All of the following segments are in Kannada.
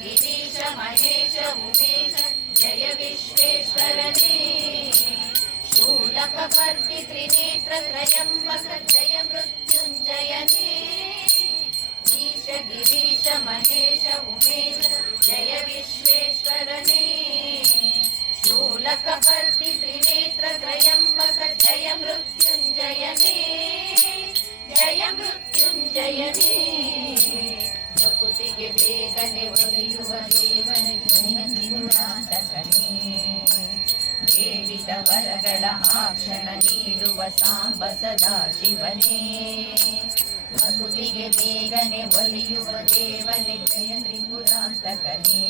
गिरीश महेश उमेश जय विश्वेश्वरने शूलकपर्ति त्रिनेत्र त्रयंबक जय मृत्युंजयने ईश गिरीश महेश उमेश जय विश्वेश्वरने शूलकपर्ति त्रिनेत्र त्रयंबक जय मृत्युंजयने जय मृत्युंजयने ಪ್ರಕೃತಿಗೆ ಬೇಗನೆ ಒಲಿಯುವ ದೇವನೇ ಜಯಂತಿಮುರಾಂತಕನೇ ಬೇಡಿದ ವರಗಳ ಆಕ್ಷಣ ನೀಡುವ ಸಾಂಬ ಸದಾ ಶಿವನೇ ಪ್ರಕೃತಿಗೆ ಬೇಗನೆ ಒಲಿಯುವ ದೇವನೇ ಜಯಂತಿಮುರಾಂತಕನೇ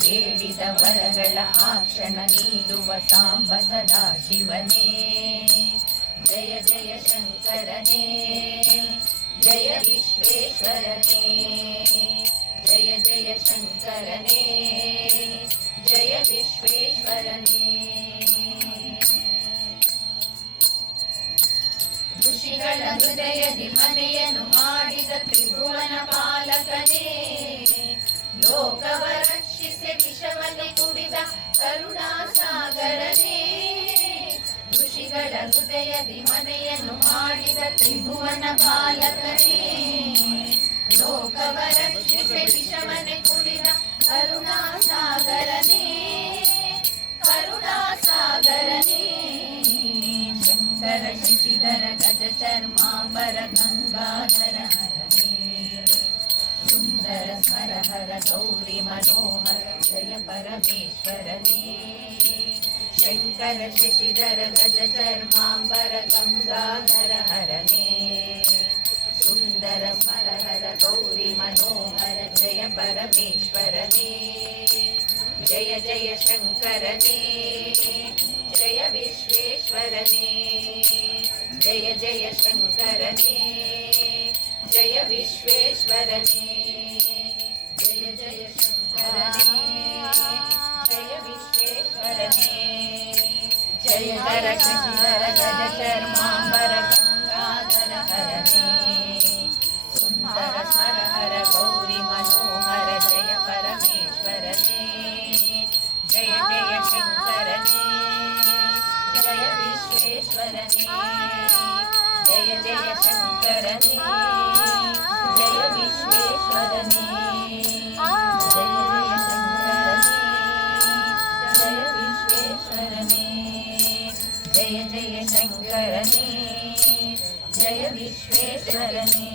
ಬೇಡಿದ ವರಗಳ ಆಕ್ಷಣ ನೀಡುವ ಸಾಂಬ ಸದಾ ಶಿವನೇ ಜಯ ಜಯ ಶಂಕರನೇ जय विश्वेश्वरने जय जय शंकरने जय विश्वेश्वरने ಋಷಿಗಳ ಹೃದಯದಿ ಮನೆಯನ್ನು ಮಾಡಿದ ತ್ರಿಭುವನ ಪಾಲಕನೇ ಲೋಕವ ರಕ್ಷಿಸಿ ವಿಷವನ್ನೇ ಕುಡಿದ ಕರುಣಾಸಾಗರನೇ ಋಷಿಗಳ ಹೃದಯದಿ ಮನೆಯನ್ನು ಮಾಡಿದ ತ್ರಿಭುವನ ಪಾಲಕನೇ ಲೋಕವ ರಕ್ಷಿಸಿ ವಿಷವನ್ನೇ ಕುಡಿದ ಕರುಣಾಸಾಗರನೇ ಕರುಣಾಸಾಗರನೇ ಶಂಕರ ಶಶಿಧರ ಗಜ ಚರ್ಮಾಂಬರ ಗಂಗಾಧರ ಹರನೇ ಸುಂದರ ಸ್ಮರ ಹರ ಗೌರಿ ಮನೋಹರ ಜಯ ಪರಮೇಶ್ವರನೇ ಶಂಕರ ಶಶಿಧರ ಗಜ ಚರ್ಮಾಂಬರ ಗಂಗಾಧರ ಹರನೇ ಸುಂದರ ಸ್ಮರ ಹರ ಗೌರಿ ಮನೋಹರ ಜಯ ಪರಮೇಶ್ವರನೇ ಜಯ ಜಯ ಶಂಕರನೇ ಜಯ ವಿಶ್ವೇಶ್ವರನೇ ಜಯ ಜಯ ಶಂಕರನೇ ಜಯ ವಿಶ್ವೇಶ್ವರನೇ ಜಯ ಜಯ ಶಂಕರನೇ ಜಯ ವಿಶ್ವೇಶ್ವರನೇ ಜಯ ಧರ ಶಶಿಧರ ಗಜ ಚರ್ಮಾಂಬರ ಗಂಗಾಧರ ಹರನೇ ಸುಂದರ ಸ್ಮರ ಹರ ಗೌರಿ ಮನೋಹರ ಜಯ ಪರಮೇಶ್ವರನೇ ಜಯ ಜಯ ಶಂಕರನೇ ಜಯ ವಿಶ್ವೇಶ್ವರನೇ ಜಯ ಜಯ ಶಂಕರನೇ ಜಯ ವಿಶ್ವೇಶ್ವರನೇ जय जय शंकरने जय विश्वेश्वरने